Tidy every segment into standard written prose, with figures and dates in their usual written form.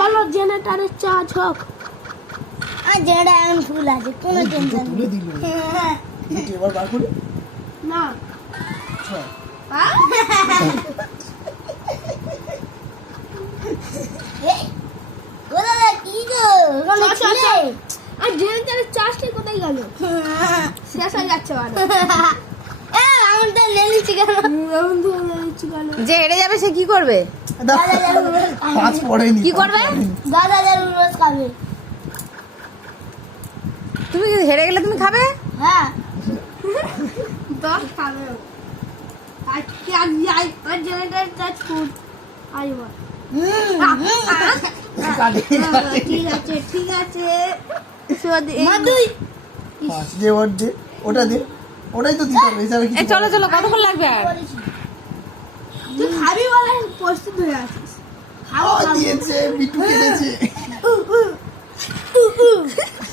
চলো জেনারেটরের চার্জ হোক। আর জেনারেটর এখন ফুল আছে, কোনো টেনশন তুলে দিল এবার বার করে না। কি গো আর জেনারেটরের চার্জটা কোথায় গেল? শেষ হয়ে যাচ্ছে যে হেরে যাবে সে কি করবে? পাঁচ পড়েনি। কি করবে? 10,000 রোজ খাবে। তুমি হেরে গেলে তুমি খাবে? হ্যাঁ 10 খাবে। আর জেনারেটর চার্জ ফুল আইবা। ঠিক আছে ঠিক আছে। পাঁচ দে ওর দে, ওটা দে, ওটাই তো দিতে হবে, এছাড়া এই কিছু চলো চলো, কতক্ষণ লাগবে আর? তুই খাবি বলে প্রস্তুত হয়ে আছিস। খাবো দিয়েছে বিটু কেটেছে।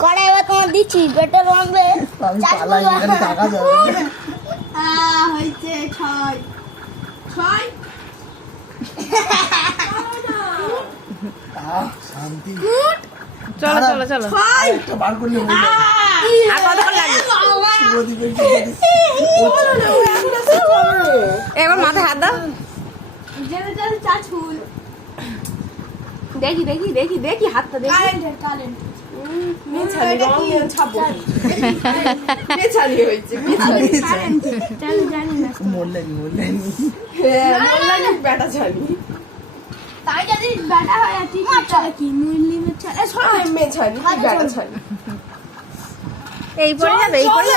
করে এবার তোমার দিচ্ছি পেট্রোল পাম্পে। আমি পালাই, এখানে টাকা যাবে হয়েছে 6 শান্তি। চলো চলো চলো, একটা বার করলে হয়ে যাবে। আর কতক্ষণ লাগবে? শুভদীপের এবার মাথায় হাত দাও। জেনারেটর চার্জ ফুল। দেখি দেখি দেখি দেখি হাতটা দেখি। কারেন্ট জানি না। তাই যদি ব্যাটা হয় আর ঠিক আছে কি মুরলি মে ছাড়ে এই পড়ে যাবে, এই পড়ে যাবে।